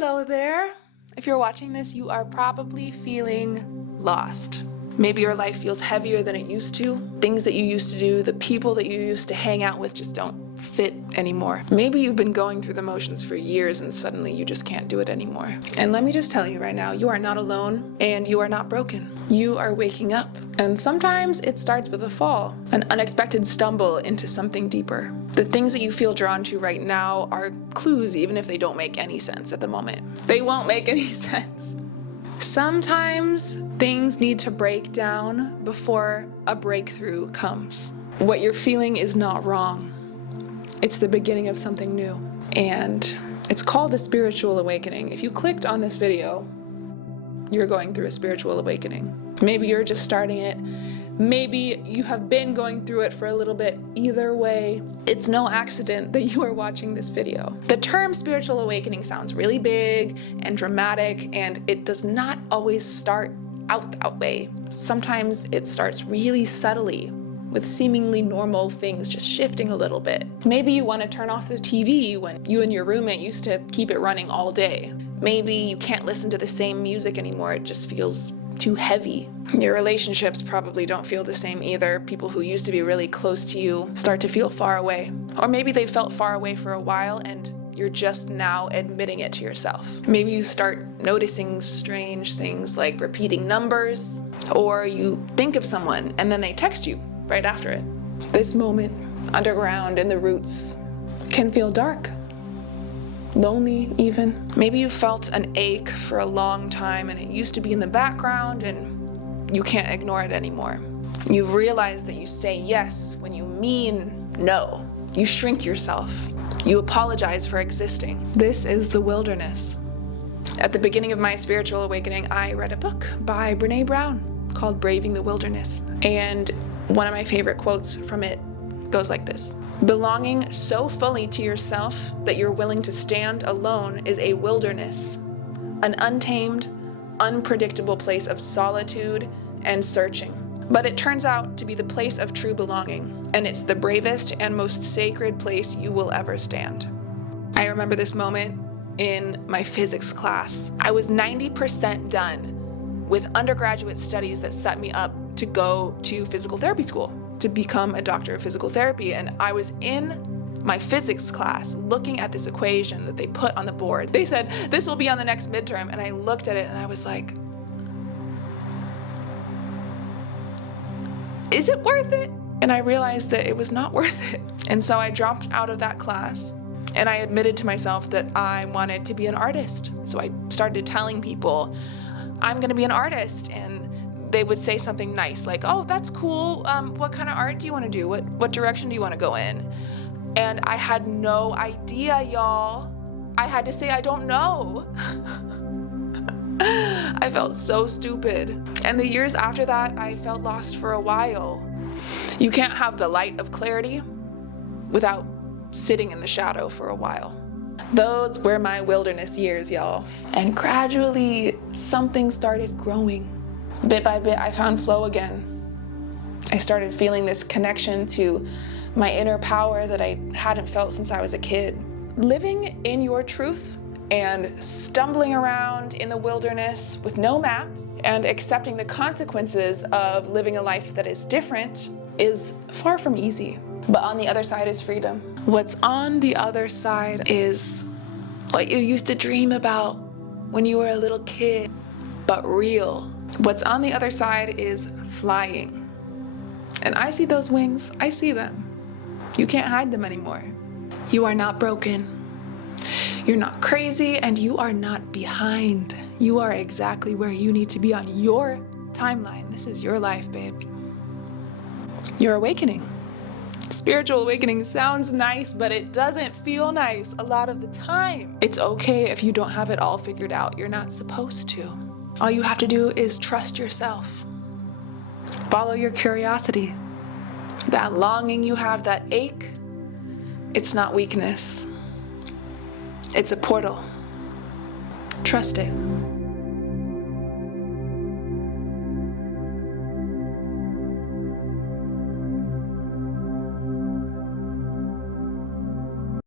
Hello there. If you're watching this, you are probably feeling lost. Maybe your life feels heavier than it used to. Things that you used to do, the people that you used to hang out with just don't fit anymore. Maybe you've been going through the motions for years and suddenly you just can't do it anymore. And let me just tell you right now, you are not alone and you are not broken. You are waking up. And sometimes it starts with a fall, an unexpected stumble into something deeper. The things that you feel drawn to right now are clues, even if they don't make any sense at the moment. They won't make any sense. Sometimes things need to break down before a breakthrough comes. What you're feeling is not wrong. It's the beginning of something new. And it's called a spiritual awakening. If you clicked on this video, you're going through a spiritual awakening. Maybe you're just starting it. Maybe you have been going through it for a little bit. Either way, it's no accident that you are watching this video. The term spiritual awakening sounds really big and dramatic, and it does not always start out that way. Sometimes it starts really subtly, with seemingly normal things just shifting a little bit. Maybe you want to turn off the TV when you and your roommate used to keep it running all day. Maybe you can't listen to the same music anymore, it just feels too heavy. Your relationships probably don't feel the same either. People who used to be really close to you start to feel far away. Or maybe they felt far away for a while and you're just now admitting it to yourself. Maybe you start noticing strange things like repeating numbers, or you think of someone and then they text you right after it. This moment, underground in the roots, can feel dark. Lonely even. Maybe you felt an ache for a long time and it used to be in the background and you can't ignore it anymore. You've realized that you say yes when you mean no. You shrink yourself. You apologize for existing. This is the wilderness. At the beginning of my spiritual awakening, I read a book by Brene Brown called Braving the Wilderness. And one of my favorite quotes from it goes like this: "Belonging so fully to yourself that you're willing to stand alone is a wilderness, an untamed, unpredictable place of solitude and searching. But it turns out to be the place of true belonging, and it's the bravest and most sacred place you will ever stand." I remember this moment in my physics class. I was 90% done with undergraduate studies that set me up to go to physical therapy school, to become a doctor of physical therapy. And I was in my physics class looking at this equation that they put on the board. They said, "This will be on the next midterm." And I looked at it and I was like, is it worth it? And I realized that it was not worth it. And so I dropped out of that class and I admitted to myself that I wanted to be an artist. So I started telling people, I'm gonna be an artist. And they would say something nice like, "Oh, that's cool. What kind of art do you want to do? What direction do you want to go in?" And I had no idea, y'all. I had to say, I don't know. I felt so stupid. And the years after that, I felt lost for a while. You can't have the light of clarity without sitting in the shadow for a while. Those were my wilderness years, y'all. And gradually, something started growing. Bit by bit, I found flow again. I started feeling this connection to my inner power that I hadn't felt since I was a kid. Living in your truth and stumbling around in the wilderness with no map and accepting the consequences of living a life that is different is far from easy. But on the other side is freedom. What's on the other side is what you used to dream about when you were a little kid, but real. What's on the other side is flying. And I see those wings, I see them. You can't hide them anymore. You are not broken. You're not crazy, and you are not behind. You are exactly where you need to be on your timeline. This is your life, babe. You're awakening. Spiritual awakening sounds nice, but it doesn't feel nice a lot of the time. It's okay if you don't have it all figured out. You're not supposed to. All you have to do is trust yourself. Follow your curiosity. That longing you have, that ache, it's not weakness. It's a portal. Trust it.